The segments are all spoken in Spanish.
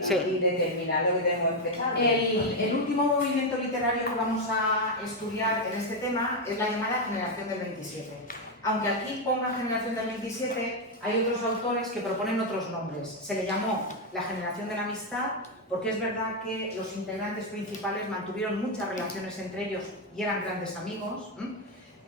Sí. Y determinar lo que tenemos empezado. El último movimiento literario que vamos a estudiar en este tema es la llamada Generación del 27. Aunque aquí ponga Generación del 27, hay otros autores que proponen otros nombres. Se le llamó la Generación de la Amistad porque es verdad que los integrantes principales mantuvieron muchas relaciones entre ellos y eran grandes amigos.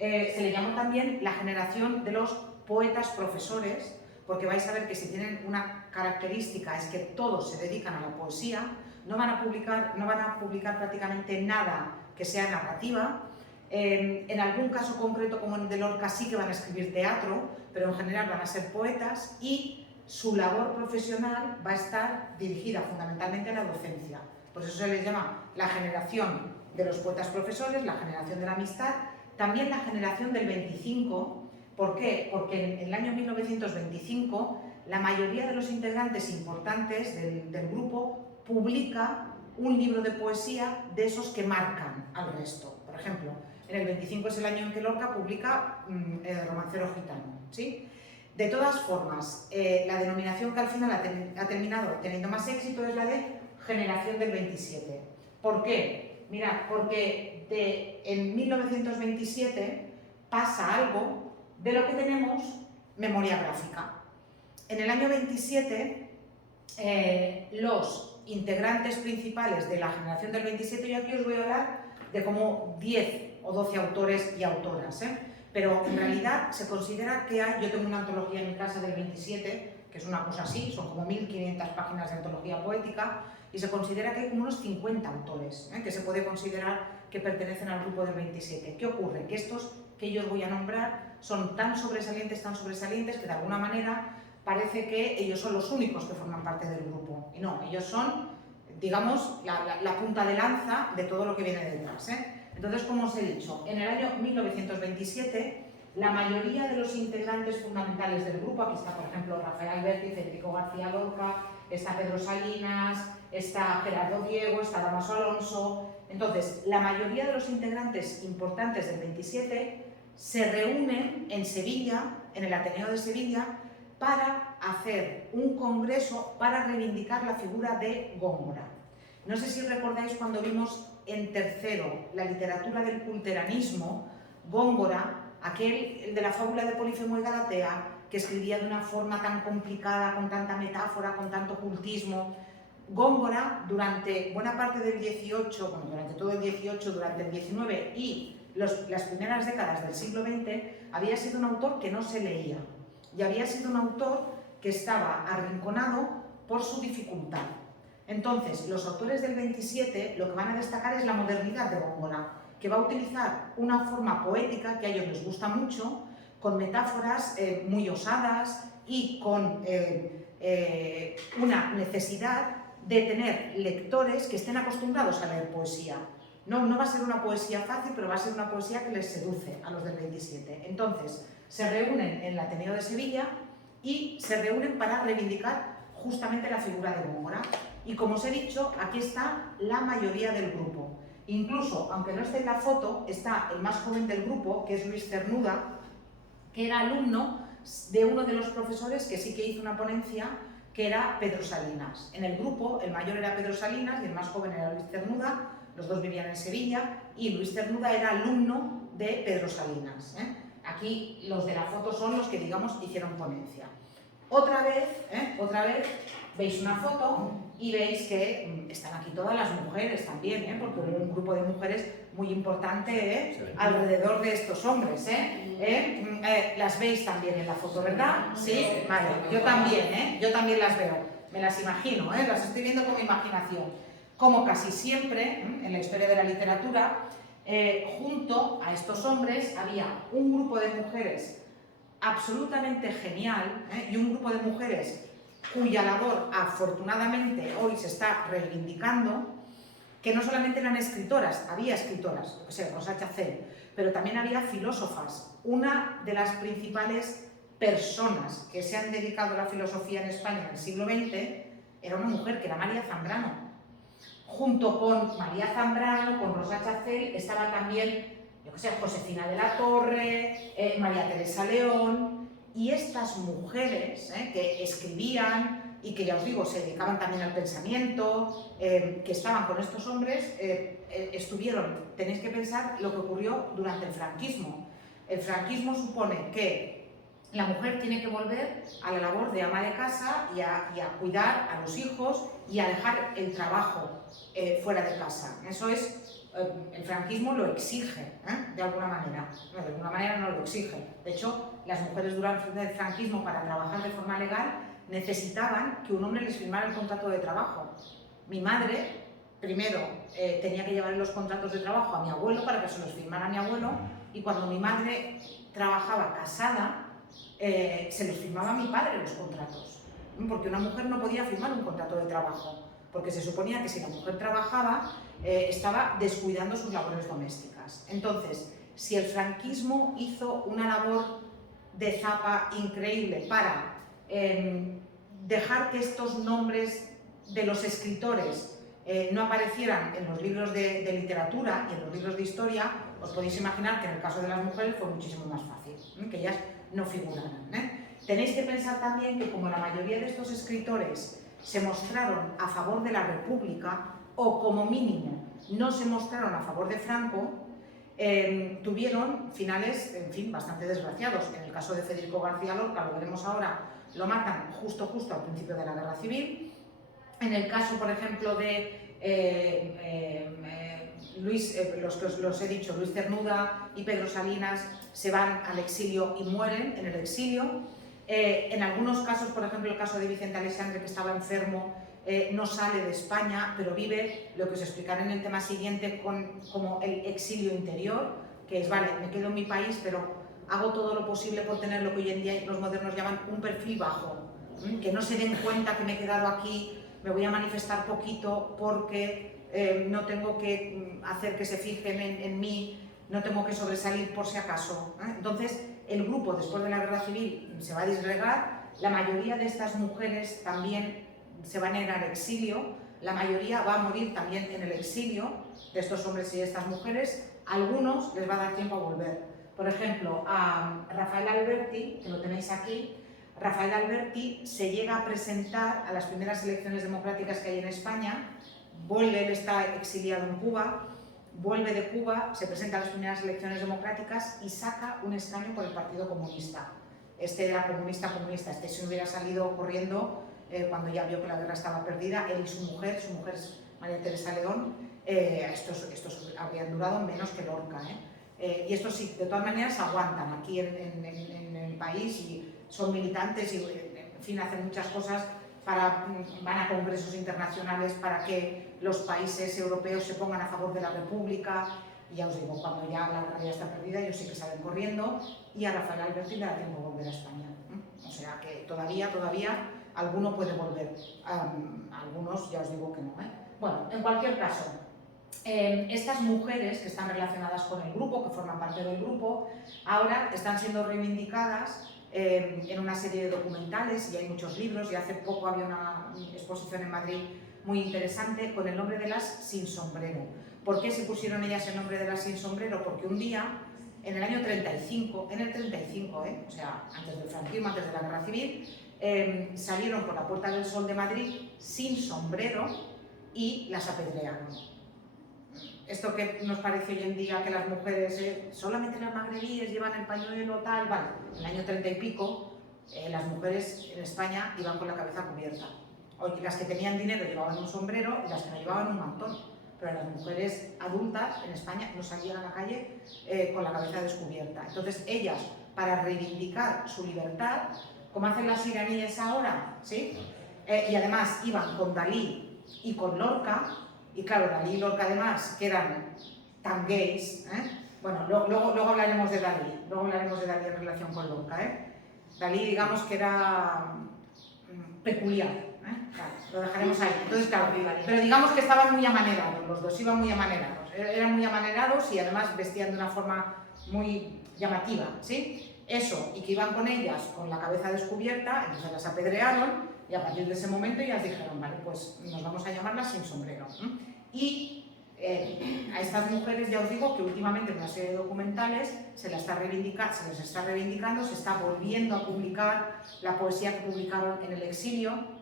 Se le llamó también la Generación de los Poetas Profesores, porque vais a ver que si tienen una característica es que todos se dedican a la poesía, no van a publicar prácticamente nada que sea narrativa. En algún caso concreto como en de Lorca sí que van a escribir teatro, pero en general van a ser poetas y su labor profesional va a estar dirigida fundamentalmente a la docencia. Por eso se les llama la generación de los poetas profesores, la generación de la amistad, también la generación del 25. ¿Por qué? Porque en el año 1925 la mayoría de los integrantes importantes del grupo publica un libro de poesía de esos que marcan al resto. Por ejemplo, en el 25 es el año en que Lorca publica El romancero gitano, ¿sí? De todas formas, la denominación que al final ha terminado teniendo más éxito es la de Generación del 27. ¿Por qué? Mirad, porque en 1927 pasa algo de lo que tenemos memoria gráfica. En el año 27, los integrantes principales de la generación del 27, yo aquí os voy a hablar de como 10 o 12 autores y autoras, pero en realidad se considera que hay, yo tengo una antología en mi casa del 27, que es una cosa así, son como 1500 páginas de antología poética, y se considera que hay como unos 50 autores que se puede considerar que pertenecen al grupo del 27. ¿Qué ocurre? Que estos que yo os voy a nombrar son tan sobresalientes, que de alguna manera parece que ellos son los únicos que forman parte del grupo. Y no, ellos son, digamos, la punta de lanza de todo lo que viene detrás. Entonces, como os he dicho, en el año 1927, la mayoría de los integrantes fundamentales del grupo, aquí está, por ejemplo, Rafael Alberti, Federico García Lorca, está Pedro Salinas, está Gerardo Diego, está Damaso Alonso. Entonces, la mayoría de los integrantes importantes del 27 se reúnen en Sevilla, en el Ateneo de Sevilla, para hacer un congreso para reivindicar la figura de Góngora. No sé si recordáis cuando vimos en tercero la literatura del culteranismo, Góngora, el de la fábula de Polifemo y Galatea, que escribía de una forma tan complicada, con tanta metáfora, con tanto ocultismo. Góngora, durante buena parte del 18, bueno, durante todo el 18, durante el 19 y las primeras décadas del siglo XX, había sido un autor que no se leía y había sido un autor que estaba arrinconado por su dificultad. Entonces, los autores del 27 lo que van a destacar es la modernidad de Góngora, que va a utilizar una forma poética que a ellos les gusta mucho, con metáforas muy osadas y con una necesidad de tener lectores que estén acostumbrados a leer poesía. No va a ser una poesía fácil, pero va a ser una poesía que les seduce a los del 27. Entonces, se reúnen en el Ateneo de Sevilla y se reúnen para reivindicar justamente la figura de Góngora. Y como os he dicho, aquí está la mayoría del grupo. Incluso, aunque no esté en la foto, está el más joven del grupo, que es Luis Cernuda, que era alumno de uno de los profesores que sí que hizo una ponencia, que era Pedro Salinas. En el grupo, el mayor era Pedro Salinas y el más joven era Luis Cernuda, los dos vivían en Sevilla, y Luis Cernuda era alumno de Pedro Salinas. Aquí los de la foto son los que, digamos, hicieron ponencia. Otra vez, veis una foto y veis que están aquí todas las mujeres también, porque hubo un grupo de mujeres muy importante alrededor de estos hombres. Las veis también en la foto, ¿verdad? Sí, vale, yo también las veo, me las imagino, las estoy viendo con mi imaginación. Como casi siempre en la historia de la literatura, junto a estos hombres había un grupo de mujeres absolutamente genial y un grupo de mujeres cuya labor afortunadamente hoy se está reivindicando, que no solamente eran escritoras, había escritoras, Rosa Chacel, pero también había filósofas. Una de las principales personas que se han dedicado a la filosofía en España en el siglo XX era una mujer que era María Zambrano. Junto con María Zambrano, con Rosa Chacel, estaba también Josefina de la Torre, María Teresa León, y estas mujeres que escribían y que ya os digo, se dedicaban también al pensamiento, que estaban con estos hombres, tenéis que pensar lo que ocurrió durante el franquismo. El franquismo supone que la mujer tiene que volver a la labor de ama de casa y a cuidar a los hijos y a dejar el trabajo fuera de casa. Eso es, el franquismo lo exige, de alguna manera. No, de alguna manera no lo exige. De hecho, las mujeres durante el franquismo, para trabajar de forma legal, necesitaban que un hombre les firmara el contrato de trabajo. Mi madre, primero, tenía que llevar los contratos de trabajo a mi abuelo para que se los firmara mi abuelo, y cuando mi madre trabajaba casada, se los firmaba a mi padre los contratos, porque una mujer no podía firmar un contrato de trabajo, porque se suponía que si la mujer trabajaba, estaba descuidando sus labores domésticas. Entonces, si el franquismo hizo una labor de zapa increíble para dejar que estos nombres de los escritores no aparecieran en los libros de literatura y en los libros de historia, os podéis imaginar que en el caso de las mujeres fue muchísimo más fácil, que ellas no figuraran. Tenéis que pensar también que como la mayoría de estos escritores se mostraron a favor de la República, o como mínimo no se mostraron a favor de Franco, tuvieron finales, en fin, bastante desgraciados. En el caso de Federico García Lorca, lo veremos ahora, lo matan justo al principio de la Guerra Civil. En el caso, por ejemplo, de Luis, los que os he dicho, Luis Cernuda y Pedro Salinas, se van al exilio y mueren en el exilio. En algunos casos, por ejemplo, el caso de Vicente Alexandre, que estaba enfermo, no sale de España, pero vive lo que os explicaré en el tema siguiente como el exilio interior, que es, vale, me quedo en mi país, pero hago todo lo posible por tener lo que hoy en día los modernos llaman un perfil bajo, que no se den cuenta que me he quedado aquí, me voy a manifestar poquito porque no tengo que hacer que se fijen en mí, no tengo que sobresalir por si acaso. Entonces, el grupo, después de la Guerra Civil, se va a disgregar. La mayoría de estas mujeres también se van a ir al exilio, la mayoría va a morir también en el exilio, de estos hombres y de estas mujeres. A algunos les va a dar tiempo a volver. Por ejemplo, a Rafael Alberti, que lo tenéis aquí, Rafael Alberti se llega a presentar a las primeras elecciones democráticas que hay en España, vuelve, él está exiliado en Cuba, vuelve de Cuba, se presenta a las primeras elecciones democráticas y saca un escaño por el Partido Comunista. Este era comunista, este se hubiera salido corriendo cuando ya vio que la guerra estaba perdida. Él y su mujer es María Teresa León, estos habrían durado menos que Lorca. Y estos sí, de todas maneras aguantan aquí en el país y son militantes y, en fin, hacen muchas cosas, van a congresos internacionales para que los países europeos se pongan a favor de la República. Y ya os digo, cuando ya la guerra ya está perdida, ellos sí que salen corriendo, y a Rafael Alberti le da tiempo a volver a España. O sea que todavía alguno puede volver. Algunos ya os digo que no. Bueno, en cualquier caso, estas mujeres que están relacionadas con el grupo, que forman parte del grupo, ahora están siendo reivindicadas en una serie de documentales, y hay muchos libros, y hace poco había una exposición en Madrid muy interesante con el nombre de las sin sombrero. ¿Por qué se pusieron ellas el nombre de las sin sombrero? Porque un día, en el año 35, o sea, antes del franquismo, antes de la Guerra Civil, salieron por la Puerta del Sol de Madrid sin sombrero y las apedrearon. Esto que nos parece hoy en día que las mujeres, solamente las magrebíes llevan el pañuelo, tal, vale, en el año 30 y pico, las mujeres en España iban con la cabeza cubierta. Hoy las que tenían dinero llevaban un sombrero y las que no llevaban un mantón. Pero las mujeres adultas en España no salían a la calle con la cabeza descubierta. Entonces ellas, para reivindicar su libertad, como hacen las iraníes ahora, ¿sí? Y además iban con Dalí y con Lorca, y claro, Dalí y Lorca además, que eran tan gays, bueno, luego hablaremos de Dalí, en relación con Lorca, Dalí, digamos que era peculiar. Claro, lo dejaremos ahí. Entonces, claro, pero digamos que estaban muy amanerados, los dos iban muy amanerados, eran muy amanerados y además vestían de una forma muy llamativa, ¿sí? Eso, y que iban con ellas con la cabeza descubierta, entonces las apedrearon y a partir de ese momento ellas dijeron, vale, pues nos vamos a llamarlas sin sombrero. Y a estas mujeres ya os digo que últimamente en una serie de documentales se les está reivindicando, se está volviendo a publicar la poesía que publicaron en el exilio.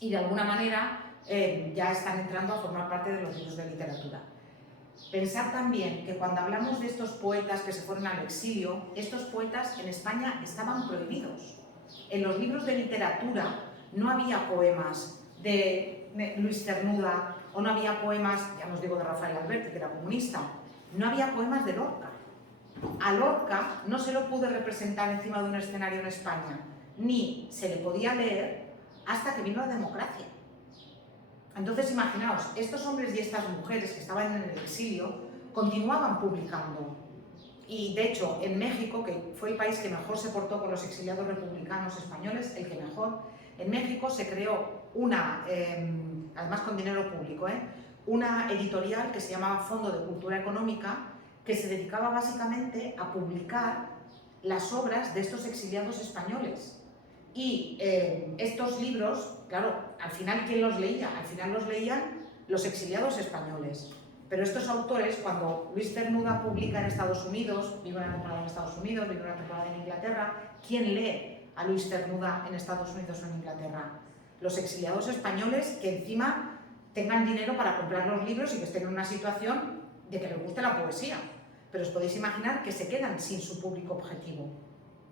y de alguna manera ya están entrando a formar parte de los libros de literatura. Pensar también que cuando hablamos de estos poetas que se fueron al exilio, estos poetas en España estaban prohibidos. En los libros de literatura no había poemas de Luis Cernuda o no había poemas, ya no os digo de Rafael Alberti, que era comunista, no había poemas de Lorca. A Lorca no se lo pudo representar encima de un escenario en España, ni se le podía leer hasta que vino la democracia. Entonces, imaginaos, estos hombres y estas mujeres que estaban en el exilio continuaban publicando. Y, de hecho, en México, que fue el país que mejor se portó con los exiliados republicanos españoles, el que mejor, en México se creó una, además con dinero público, una editorial que se llamaba Fondo de Cultura Económica, que se dedicaba básicamente a publicar las obras de estos exiliados españoles. Y estos libros, claro, al final, ¿quién los leía? Al final los leían los exiliados españoles. Pero estos autores, cuando Luis Cernuda publica en Estados Unidos, vive una temporada en Estados Unidos, vive una temporada en Inglaterra, ¿quién lee a Luis Cernuda en Estados Unidos o en Inglaterra? Los exiliados españoles que encima tengan dinero para comprar los libros y que estén en una situación de que les guste la poesía. Pero os podéis imaginar que se quedan sin su público objetivo,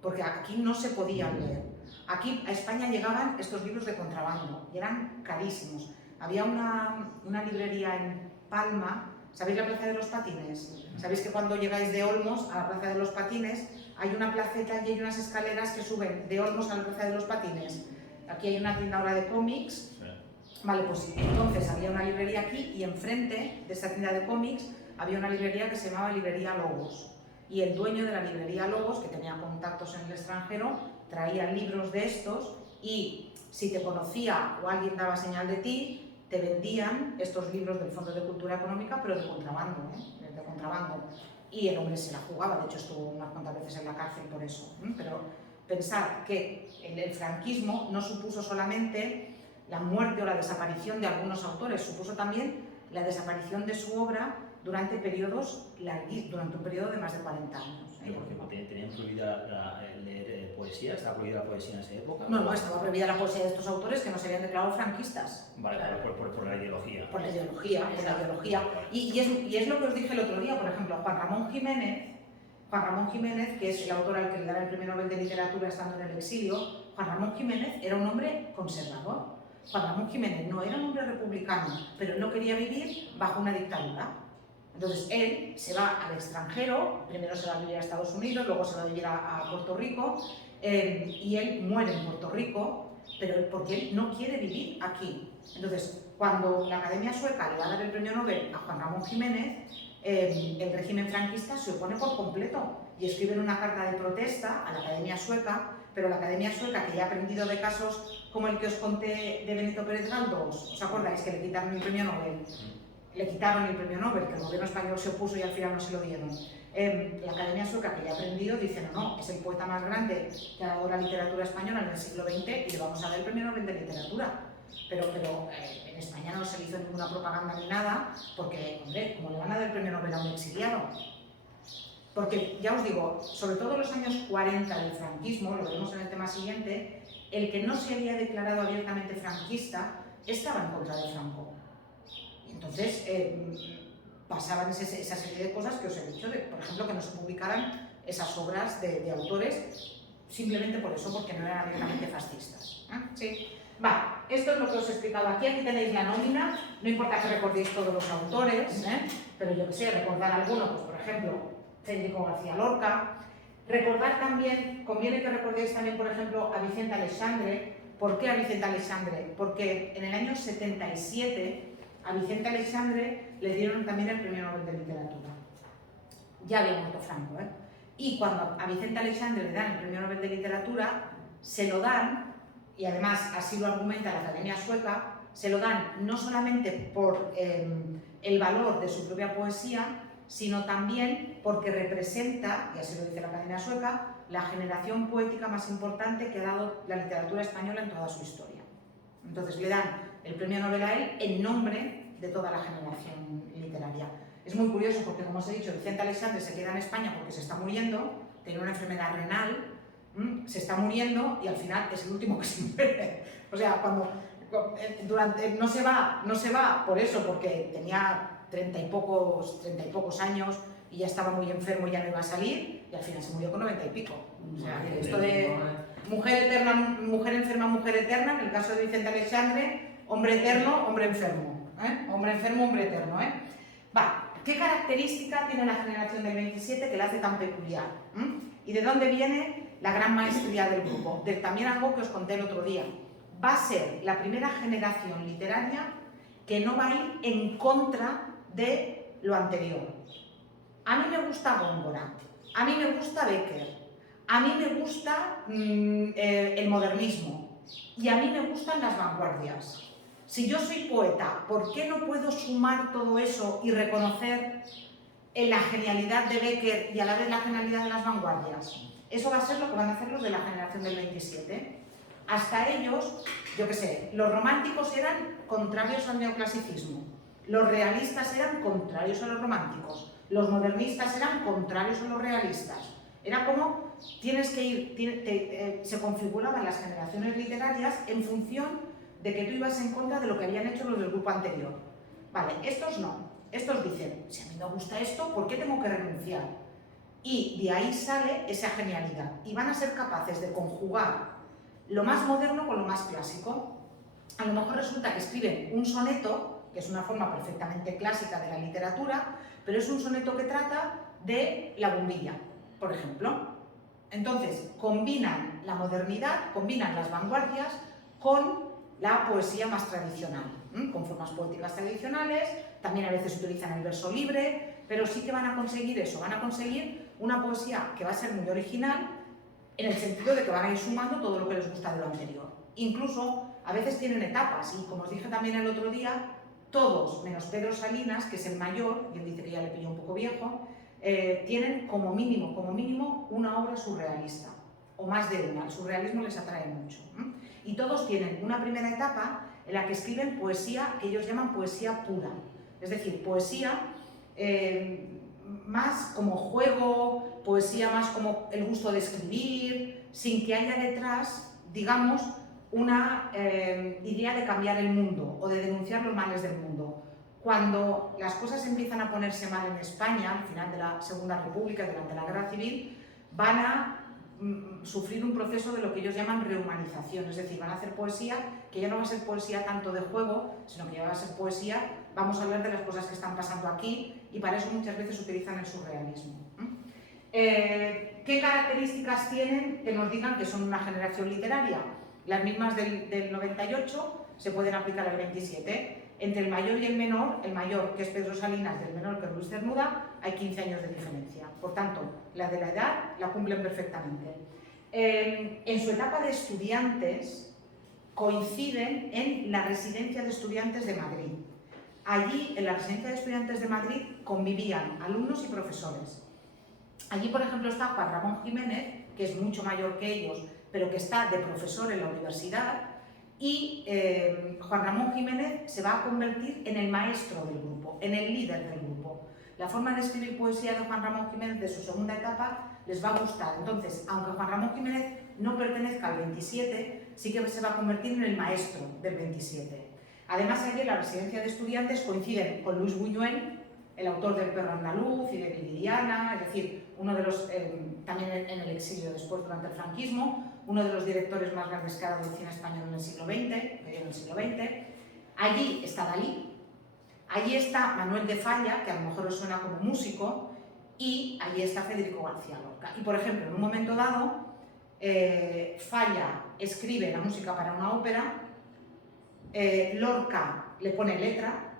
porque aquí no se podían leer. Aquí a España llegaban estos libros de contrabando y eran carísimos. Había una librería en Palma, ¿sabéis la Plaza de los Patines? ¿Sabéis que cuando llegáis de Olmos a la Plaza de los Patines hay una placeta y hay unas escaleras que suben de Olmos a la Plaza de los Patines? Aquí hay una tienda ahora de cómics. Vale, pues entonces había una librería aquí y enfrente de esta tienda de cómics había una librería que se llamaba Librería Lobos. Y el dueño de la librería Lobos, que tenía contactos en el extranjero, traía libros de estos y si te conocía o alguien daba señal de ti, te vendían estos libros del Fondo de Cultura Económica, pero de contrabando, de contrabando. Y el hombre se la jugaba, de hecho estuvo unas cuantas veces en la cárcel por eso. Pero pensar que el franquismo no supuso solamente la muerte o la desaparición de algunos autores, supuso también la desaparición de su obra durante periodos larguísimos, durante un periodo de más de 40 años. Porque tenían prohibida leer poesía, ¿estaba prohibida la poesía en esa época? No, estaba prohibida la poesía de estos autores que no se habían declarado franquistas. Vale, por la ideología. Por la ideología. Y es lo que os dije el otro día, por ejemplo, Juan Ramón Jiménez, que es el autor al que le dará el Premio Nobel de Literatura estando en el exilio, Juan Ramón Jiménez era un hombre conservador. Juan Ramón Jiménez no era un hombre republicano, pero no quería vivir bajo una dictadura. Entonces él se va al extranjero, primero se va a vivir a Estados Unidos, luego se va a vivir a Puerto Rico, y él muere en Puerto Rico, pero porque él no quiere vivir aquí. Entonces, cuando la Academia Sueca le va a dar el Premio Nobel a Juan Ramón Jiménez, el régimen franquista se opone por completo y escriben una carta de protesta a la Academia Sueca, pero la Academia Sueca, que ya ha aprendido de casos como el que os conté de Benito Pérez Galdós, ¿os acordáis que le quitaron el Premio Nobel? Le quitaron el Premio Nobel, que el gobierno español se opuso y al final no se lo dieron. La Academia Sueca, que ya ha aprendido, dice no, es el poeta más grande que ha dado la literatura española en el siglo XX y le vamos a dar el Premio Nobel de Literatura. Pero en España no se le hizo ninguna propaganda ni nada, porque, hombre, ¿cómo le van a dar el Premio Nobel a un exiliado? Porque, ya os digo, sobre todo en los años 40 del franquismo, lo veremos en el tema siguiente, el que no se había declarado abiertamente franquista estaba en contra de Franco. Entonces, pasaban esa serie de cosas que os he dicho, por ejemplo, que no se publicaran esas obras de autores simplemente por eso, porque no eran abiertamente fascistas. Sí. Esto es lo que os he explicado aquí. Aquí tenéis la nómina, no importa que recordéis todos los autores, pero yo que sé, recordar alguno, pues por ejemplo, Federico García Lorca. Recordar también, conviene que recordéis también, por ejemplo, a Vicente Aleixandre. ¿Por qué a Vicente Aleixandre? Porque en el año 77 a Vicente Aleixandre le dieron también el Premio Nobel de Literatura. Ya había muerto Franco, Y cuando a Vicente Aleixandre le dan el Premio Nobel de Literatura, se lo dan, y además así lo argumenta la Academia Sueca, se lo dan no solamente por el valor de su propia poesía, sino también porque representa, y así lo dice la Academia Sueca, la generación poética más importante que ha dado la literatura española en toda su historia. Entonces le dan el Premio Nobel a él en nombre de toda la generación literaria. Es muy curioso porque, como os he dicho, Vicente Aleixandre se queda en España porque se está muriendo, tiene una enfermedad renal, se está muriendo y al final es el último que se muere. O sea, cuando no se va por eso, porque tenía 30 y pocos años y ya estaba muy enfermo y ya no iba a salir, y al final se murió con 90 y pico. O sea, esto de mujer eterna, mujer enferma, mujer eterna, en el caso de Vicente Aleixandre, hombre eterno, hombre enfermo. Hombre enfermo, hombre eterno. Va, ¿qué característica tiene la generación del 27 que la hace tan peculiar? ¿Y de dónde viene la gran maestría del grupo? De también algo que os conté el otro día. Va a ser la primera generación literaria que no va a ir en contra de lo anterior. A mí me gusta Góngora, a mí me gusta Bécquer, a mí me gusta el modernismo y a mí me gustan las vanguardias. Si yo soy poeta, ¿por qué no puedo sumar todo eso y reconocer la genialidad de Bécquer y a la vez la genialidad de las vanguardias? Eso va a ser lo que van a hacer los de la generación del 27. Hasta ellos, yo qué sé, los románticos eran contrarios al neoclasicismo, los realistas eran contrarios a los románticos, los modernistas eran contrarios a los realistas. Era como tienes que ir, se configuraban las generaciones literarias en función de que tú ibas en contra de lo que habían hecho los del grupo anterior. Vale, estos no. Estos dicen, si a mí me gusta esto, ¿por qué tengo que renunciar? Y de ahí sale esa genialidad. Y van a ser capaces de conjugar lo más moderno con lo más clásico. A lo mejor resulta que escriben un soneto, que es una forma perfectamente clásica de la literatura, pero es un soneto que trata de la bombilla, por ejemplo. Entonces, combinan la modernidad, combinan las vanguardias con la poesía más tradicional, con formas poéticas tradicionales, también a veces utilizan el verso libre, pero sí que van a conseguir eso, van a conseguir una poesía que va a ser muy original, en el sentido de que van a ir sumando todo lo que les gusta de lo anterior. Incluso, a veces tienen etapas, y como os dije también el otro día, todos, menos Pedro Salinas, que es el mayor, y él dice que ya le pilló un poco viejo, tienen como mínimo, una obra surrealista, o más de una. El surrealismo les atrae mucho. Y todos tienen una primera etapa en la que escriben poesía que ellos llaman poesía pura, es decir, poesía más como juego, poesía más como el gusto de escribir, sin que haya detrás, digamos, una idea de cambiar el mundo o de denunciar los males del mundo. Cuando las cosas empiezan a ponerse mal en España, al final de la Segunda República, durante la Guerra Civil, van a sufrir un proceso de lo que ellos llaman rehumanización, es decir, van a hacer poesía que ya no va a ser poesía tanto de juego, sino que ya va a ser poesía, vamos a hablar de las cosas que están pasando aquí, y para eso muchas veces utilizan el surrealismo. ¿Qué características tienen que nos digan que son una generación literaria? Las mismas del 98 se pueden aplicar al 27. Entre el mayor y el menor, el mayor, que es Pedro Salinas, y el menor, que es Luis Cernuda, hay 15 años de diferencia. Por tanto, la de la edad la cumplen perfectamente. En su etapa de estudiantes, coinciden en la Residencia de Estudiantes de Madrid. Allí, en la Residencia de Estudiantes de Madrid, convivían alumnos y profesores. Allí, por ejemplo, está Juan Ramón Jiménez, que es mucho mayor que ellos, pero que está de profesor en la universidad, y Juan Ramón Jiménez se va a convertir en el maestro del grupo, en el líder del grupo. La forma de escribir poesía de Juan Ramón Jiménez de su segunda etapa les va a gustar. Entonces, aunque Juan Ramón Jiménez no pertenezca al 27, sí que se va a convertir en el maestro del 27. Además, allí en la Residencia de Estudiantes coinciden con Luis Buñuel, el autor del Perro Andaluz y de Viridiana, es decir, uno de los, también en el exilio después durante el franquismo, uno de los directores más grandes que ha dado el cine español en el siglo XX, Allí está Dalí, allí está Manuel de Falla, que a lo mejor os suena como músico, y allí está Federico García Lorca. Y por ejemplo, en un momento dado, Falla escribe la música para una ópera, Lorca le pone letra,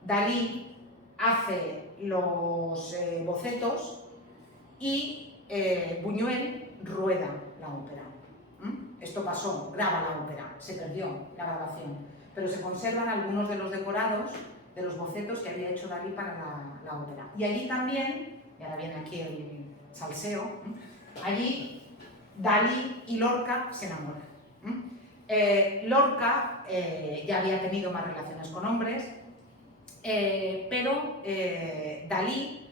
Dalí hace los bocetos y Buñuel rueda la ópera. Esto pasó, graba la ópera, se perdió la grabación, pero se conservan algunos de los decorados de los bocetos que había hecho Dalí para la ópera. Y allí también, y ahora viene aquí el salseo, allí Dalí y Lorca se enamoran. Lorca ya había tenido más relaciones con hombres, pero Dalí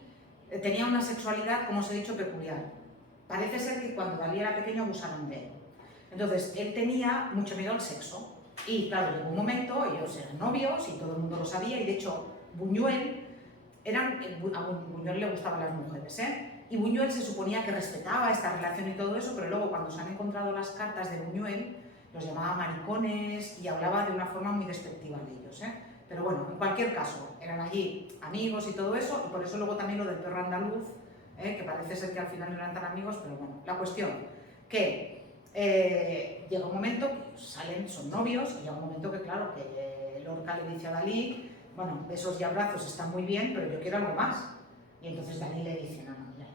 tenía una sexualidad, como os he dicho, peculiar. Parece ser que cuando Dalí era pequeño abusaron de él. Entonces, él tenía mucho miedo al sexo. Y claro, llegó un momento, ellos eran novios y todo el mundo lo sabía, y de hecho Buñuel, a Buñuel le gustaban las mujeres, ¿eh? Y Buñuel se suponía que respetaba esta relación y todo eso, pero luego cuando se han encontrado las cartas de Buñuel, los llamaba maricones y hablaba de una forma muy despectiva de ellos, ¿eh? Pero bueno, en cualquier caso, eran allí amigos y todo eso, y por eso luego también lo del perro andaluz, que parece ser que al final no eran tan amigos, pero bueno, la cuestión que llega un momento que son novios, y llega un momento que claro, que Lorca le dice a Dalí, bueno, besos y abrazos están muy bien, pero yo quiero algo más. Y entonces Dalí le dice, no, mira,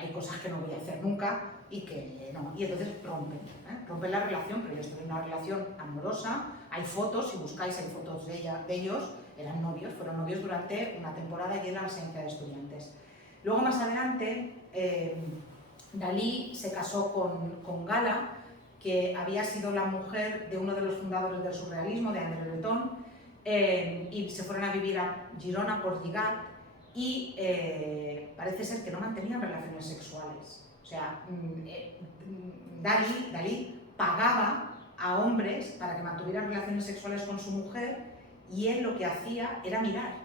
hay cosas que no voy a hacer nunca y que no. Y entonces rompen la relación, pero ellos tuvieron una relación amorosa, hay fotos, si buscáis hay fotos de ellos, eran novios, fueron novios durante una temporada y en la residencia de estudiantes. Luego más adelante, Dalí se casó con Gala, que había sido la mujer de uno de los fundadores del surrealismo, de André Breton, y se fueron a vivir a Girona por lligar, y parece ser que no mantenían relaciones sexuales. O sea, Dalí pagaba a hombres para que mantuvieran relaciones sexuales con su mujer, y él lo que hacía era mirar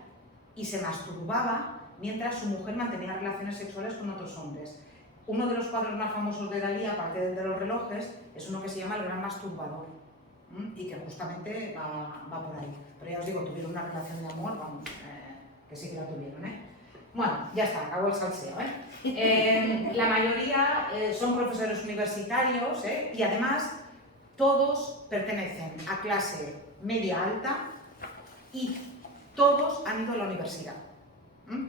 y se masturbaba mientras su mujer mantenía relaciones sexuales con otros hombres. Uno de los cuadros más famosos de Dalí, aparte del de los relojes, es uno que se llama El Gran Masturbador, y que justamente va por ahí. Pero ya os digo, tuvieron una relación de amor, vamos, que sí que la tuvieron, ¿eh? Bueno, ya está, acabó el salseo, ¿eh? La mayoría son profesores universitarios, y además todos pertenecen a clase media alta y todos han ido a la universidad.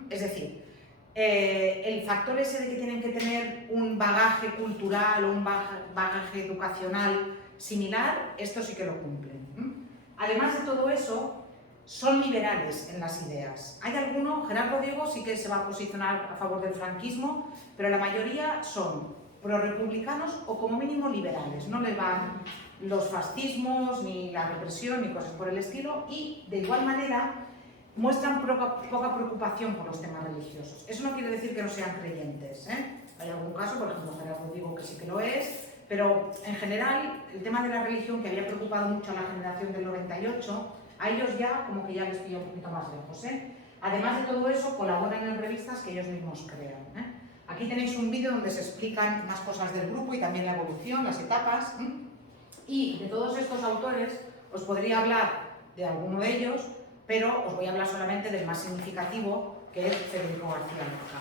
Es decir, el factor ese de que tienen que tener un bagaje cultural o un bagaje educacional similar, esto sí que lo cumplen. Además de todo eso, son liberales en las ideas. Hay alguno, Gerardo Diego sí que se va a posicionar a favor del franquismo, pero la mayoría son prorrepublicanos o como mínimo liberales. No les van los fascismos, ni la represión, ni cosas por el estilo, y de igual manera muestran poca preocupación por los temas religiosos. Eso no quiere decir que no sean creyentes, ¿eh? Hay algún caso, por ejemplo, Gerardo Diego, que sí que lo es, pero en general el tema de la religión, que había preocupado mucho a la generación del 98, a ellos ya como que ya les pilla un poquito más lejos, ¿eh? Además de todo eso, colaboran en revistas que ellos mismos crean, ¿eh? Aquí tenéis un vídeo donde se explican más cosas del grupo y también la evolución, las etapas, ¿eh? Y de todos estos autores os podría hablar de alguno de ellos, pero os voy a hablar solamente del más significativo, que es Federico García Lorca.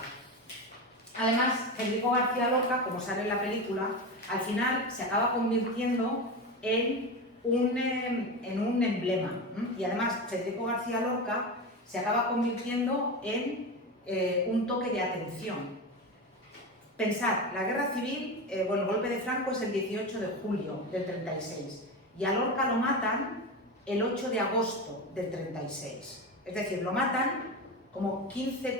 Además, Federico García Lorca, como sale en la película, al final se acaba convirtiendo en un emblema. Y además, Federico García Lorca se acaba convirtiendo en un toque de atención. Pensad, la guerra civil, el golpe de Franco es el 18 de julio del 36 y a Lorca lo matan el 8 de agosto del 36. Es decir, lo matan como 15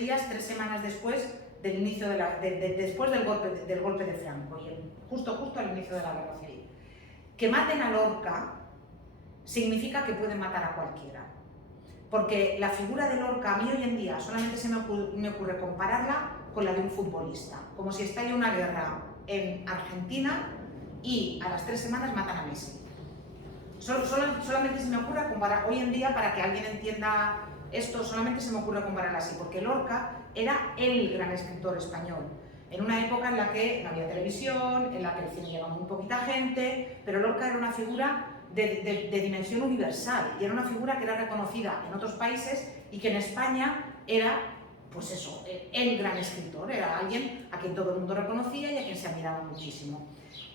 días, 3 semanas después del inicio después del golpe de Franco, y justo al inicio de la guerra civil. Que maten a Lorca significa que pueden matar a cualquiera. Porque la figura de Lorca, a mí hoy en día, solamente se me ocurre compararla con la de un futbolista. Como si estalla una guerra en Argentina y a las 3 semanas matan a Messi. Solamente se me ocurre comparar, hoy en día, para que alguien entienda esto, solamente se me ocurre comparar así, porque Lorca era el gran escritor español. En una época en la que no había televisión, en la que el cine llegaba muy poquita gente, pero Lorca era una figura de dimensión universal, y era una figura que era reconocida en otros países y que en España era, pues eso, el gran escritor, era alguien a quien todo el mundo reconocía y a quien se admiraba muchísimo.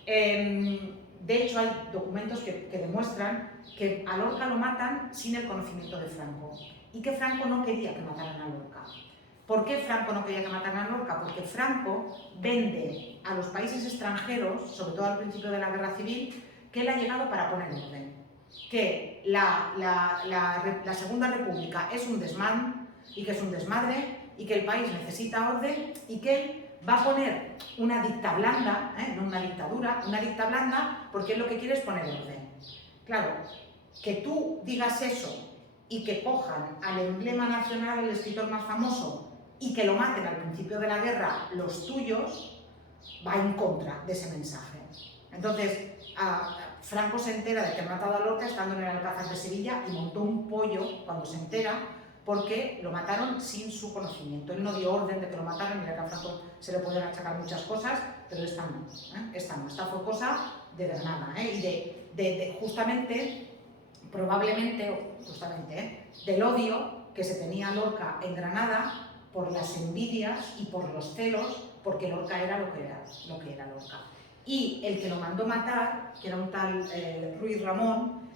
De hecho, hay documentos que demuestran que a Lorca lo matan sin el conocimiento de Franco, y que Franco no quería que mataran a Lorca. ¿Por qué Franco no quería que mataran a Lorca? Porque Franco vende a los países extranjeros, sobre todo al principio de la Guerra Civil, que él ha llegado para poner orden, que la Segunda República es un desmán y que es un desmadre y que el país necesita orden y que él va a poner una dicta blanda, no una dictadura, una dicta blanda, porque él lo que quiere es poner orden. Claro, que tú digas eso y que cojan al emblema nacional, el escritor más famoso, y que lo maten al principio de la guerra los tuyos, va en contra de ese mensaje. Entonces, Franco se entera de que ha matado a Lorca estando en el Alcázar de Sevilla y montó un pollo cuando se entera, porque lo mataron sin su conocimiento. Él no dio orden de que lo mataran, mira que a Franco se le pueden achacar muchas cosas, pero esta no, esta fue cosa de Granada, y justamente, probablemente, del odio que se tenía a Lorca en Granada por las envidias y por los celos, porque Lorca era lo que era Lorca. Y el que lo mandó matar, que era un tal Ruiz Ramón,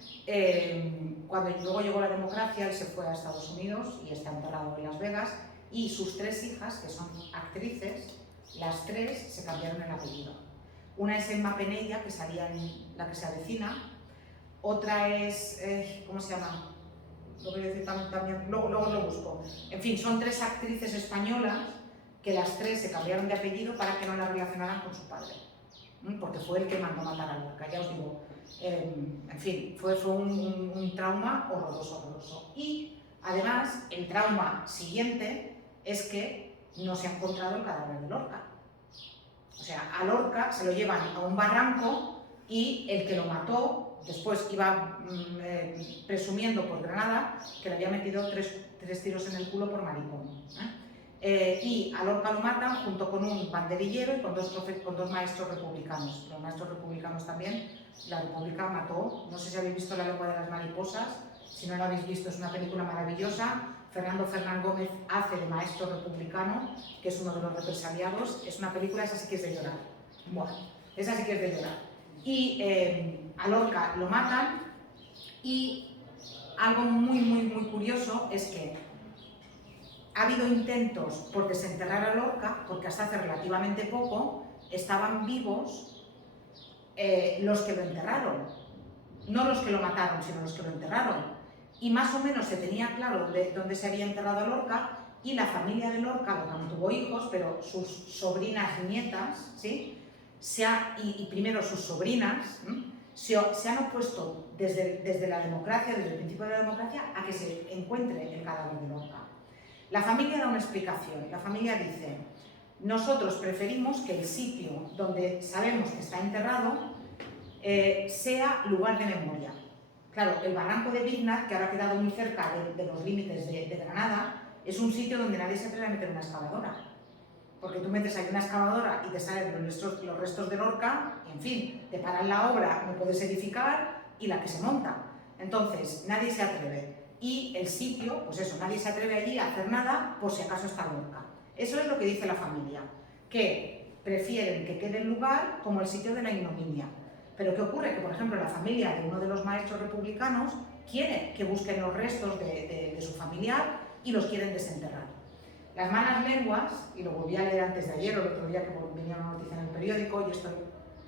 cuando luego llegó la democracia, él se fue a Estados Unidos y está enterrado en Las Vegas, y sus 3 hijas, que son actrices, las 3 se cambiaron el apellido. Una es Emma Penella, que salía en La que se avecina, otra es, ¿cómo se llama? Lo voy a decir también, luego lo busco. En fin, son 3 actrices españolas que las 3 se cambiaron de apellido para que no las relacionaran con su padre, porque fue el que mandó matar a Lorca, ya os digo. En fin, fue un trauma horroroso. Y además, el trauma siguiente es que no se ha encontrado el cadáver de Lorca. O sea, a Lorca se lo llevan a un barranco y el que lo mató después iba presumiendo por Granada que le había metido 3 tiros en el culo por maricón. Y a Lorca lo matan junto con un banderillero y con dos maestros republicanos. Los maestros republicanos también, la República mató. No sé si habéis visto La lengua de las mariposas, si no la habéis visto es una película maravillosa. Fernando Fernán Gómez hace de maestro republicano, que es uno de los represaliados. Es una película, esa sí que es de llorar. Bueno, esa sí que es de llorar. Y a Lorca lo matan, y algo muy curioso es que ha habido intentos por desenterrar a Lorca, porque hasta hace relativamente poco estaban vivos los que lo enterraron. No los que lo mataron, sino los que lo enterraron. Y más o menos se tenía claro dónde se había enterrado a Lorca, y la familia de Lorca, Lorca no tuvo hijos, pero sus sobrinas y nietas, ¿sí? Y primero sus sobrinas, se han opuesto desde la democracia, desde el principio de la democracia, a que se encuentre el cadáver de Lorca. La familia da una explicación. La familia dice: nosotros preferimos que el sitio donde sabemos que está enterrado sea lugar de memoria. Claro, el barranco de Vignat, que ahora ha quedado muy cerca de los límites de Granada, es un sitio donde nadie se atreve a meter una excavadora. Porque tú metes ahí una excavadora y te salen los restos de Lorca, y en fin, te paran la obra, no puedes edificar, y la que se monta. Entonces, nadie se atreve. Y el sitio, pues eso, nadie se atreve allí a hacer nada por si acaso está Lorca. Eso es lo que dice la familia, que prefieren que quede el lugar como el sitio de la ignominia. Pero ¿qué ocurre? Que, por ejemplo, la familia de uno de los maestros republicanos quiere que busquen los restos de su familiar y los quieren desenterrar. Las malas lenguas, y lo volví a leer antes de ayer o el otro día que venía una noticia en el periódico, y esto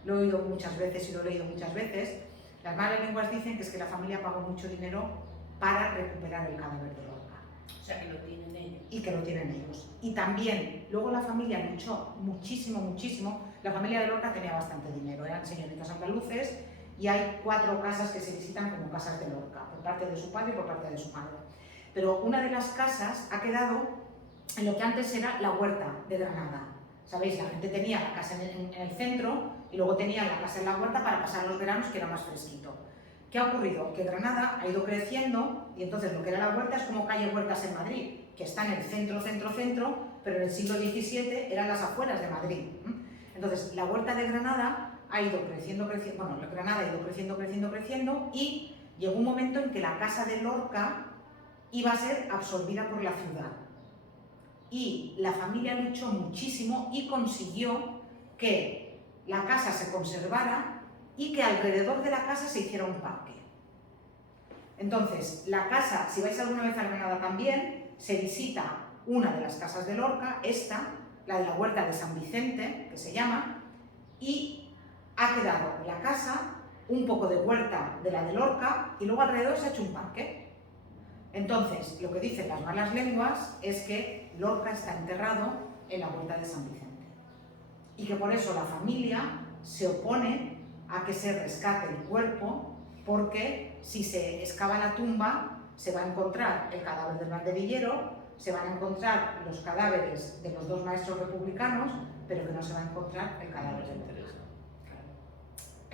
lo he oído muchas veces y lo he leído muchas veces, las malas lenguas dicen que es que la familia pagó mucho dinero para recuperar el cadáver de Lorca. O sea, que lo tienen ellos. Y que lo tienen ellos. Y también, luego la familia luchó muchísimo. La familia de Lorca tenía bastante dinero, eran señoritas andaluces, y hay 4 casas que se visitan como casas de Lorca, por parte de su padre y por parte de su madre. Pero una de las casas ha quedado en lo que antes era la huerta de Granada. ¿Sabéis? La gente tenía la casa en el centro y luego tenía la casa en la huerta para pasar los veranos, que era más fresquito. ¿Qué ha ocurrido? Que Granada ha ido creciendo, y entonces lo que era la huerta es como calle Huertas en Madrid, que está en el centro, pero en el siglo XVII eran las afueras de Madrid. Entonces, la huerta de Granada ha ido creciendo, Granada ha ido creciendo, y llegó un momento en que la casa de Lorca iba a ser absorbida por la ciudad. Y la familia luchó muchísimo y consiguió que la casa se conservara y que alrededor de la casa se hiciera un parque. Entonces, la casa, si vais alguna vez a Granada también, se visita una de las casas de Lorca, esta, la de la Huerta de San Vicente, que se llama, y ha quedado la casa, un poco de huerta de la de Lorca, y luego alrededor se ha hecho un parque. Entonces, lo que dicen las malas lenguas es que Lorca está enterrado en la Huerta de San Vicente, y que por eso la familia se opone a que se rescate el cuerpo, porque si se excava la tumba se va a encontrar el cadáver del banderillero, se van a encontrar los cadáveres de los 2 maestros republicanos, pero que no se va a encontrar el cadáver de Lorca.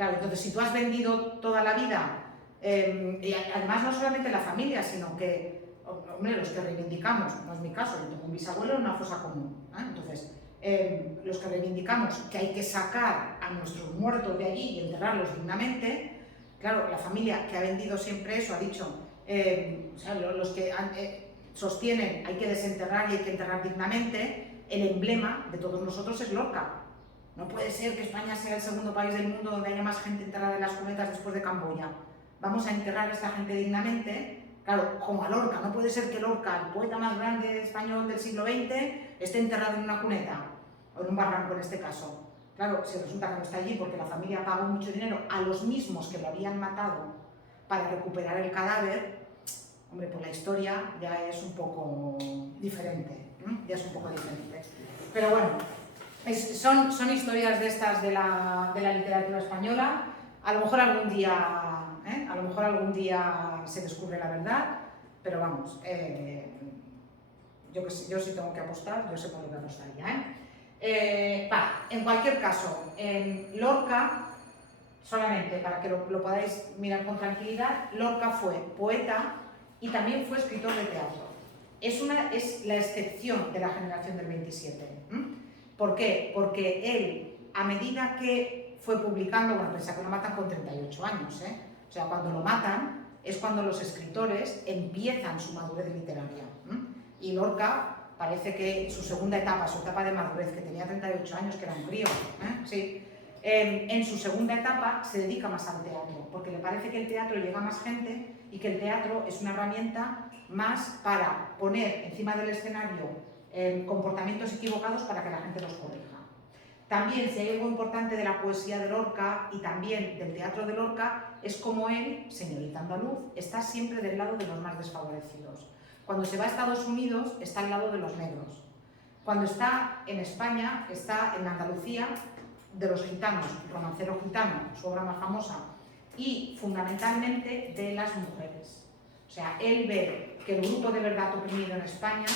Claro, entonces si tú has vendido toda la vida, y además no solamente la familia, sino que, hombre, los que reivindicamos, no es mi caso, yo tengo un bisabuelo en una fosa común, entonces, los que reivindicamos que hay que sacar a nuestros muertos de allí y enterrarlos dignamente, claro, la familia que ha vendido siempre eso ha dicho, o sea, los que sostienen hay que desenterrar y hay que enterrar dignamente, el emblema de todos nosotros es Lorca. No puede ser que España sea el segundo país del mundo donde haya más gente enterrada en las cunetas después de Camboya. Vamos a enterrar a esta gente dignamente. Claro, como a Lorca, no puede ser que Lorca, el poeta más grande español del siglo XX, esté enterrado en una cuneta, o en un barranco en este caso. Claro, si resulta que no está allí porque la familia pagó mucho dinero a los mismos que lo habían matado para recuperar el cadáver, hombre, pues la historia ya es un poco diferente, ya es un poco diferente. Pero bueno, son historias de estas de la literatura española. A lo mejor algún día se descubre la verdad, pero vamos, yo sí tengo que apostar, yo sé por lo que apostaría. En cualquier caso, Lorca, solamente para que lo podáis mirar con tranquilidad, Lorca fue poeta y también fue escritor de teatro. Es la excepción de la generación del 27. ¿Por qué? Porque él, a medida que fue publicando, bueno, pensá que lo matan con 38 años, o sea, cuando lo matan es cuando los escritores empiezan su madurez literaria. Y Lorca parece que su segunda etapa, su etapa de madurez, que tenía 38 años, que era un crío, sí, en su segunda etapa se dedica más al teatro, porque le parece que el teatro llega a más gente y que el teatro es una herramienta más para poner encima del escenario comportamientos equivocados para que la gente los corrija. También, si hay algo importante de la poesía de Lorca y también del teatro de Lorca, es como él, señorita andaluz, está siempre del lado de los más desfavorecidos. Cuando se va a Estados Unidos, está al lado de los negros. Cuando está en España, está en Andalucía, de los gitanos, Romancero gitano, su obra más famosa, y fundamentalmente de las mujeres. O sea, él ve que el grupo de verdad oprimido en España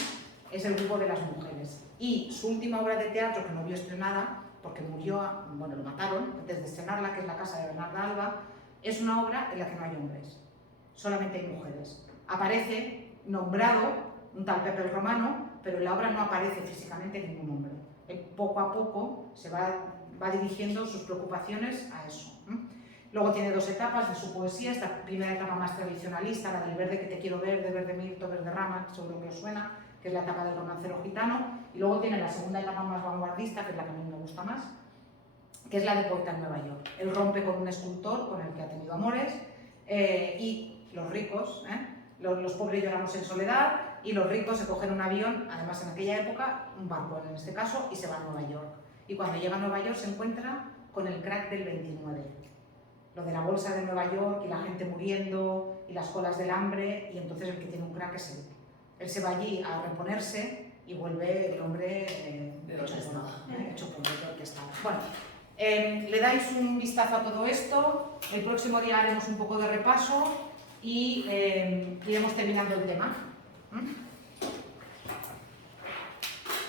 es el grupo de las mujeres. Y su última obra de teatro, que no vio estrenada, porque murió, bueno, lo mataron antes de estrenarla, que es La casa de Bernarda Alba, es una obra en la que no hay hombres, solamente hay mujeres. Aparece nombrado un tal Pepe el Romano, pero en la obra no aparece físicamente ningún hombre. Él, poco a poco se va dirigiendo sus preocupaciones a eso. Luego tiene dos etapas de su poesía, esta primera etapa más tradicionalista, la del verde que te quiero ver, de verde mirto, verde rama, seguro que os suena, que es la etapa del romancero gitano, y luego tiene la segunda etapa más vanguardista, que es la que a mí me gusta más, que es la de poeta en Nueva York. Él rompe con un escultor con el que ha tenido amores, y los ricos, los pobres lloramos en soledad, y los ricos se cogen un avión, además en aquella época, un barco en este caso, y se van a Nueva York. Y cuando llega a Nueva York se encuentra con el crack del 29. Lo de la bolsa de Nueva York y la gente muriendo y las colas del hambre, y entonces el que tiene un crack es él. Él se va allí a reponerse y vuelve el hombre hecho polvo el que estaba. Bueno, le dais un vistazo a todo esto, el próximo día haremos un poco de repaso y iremos terminando el tema.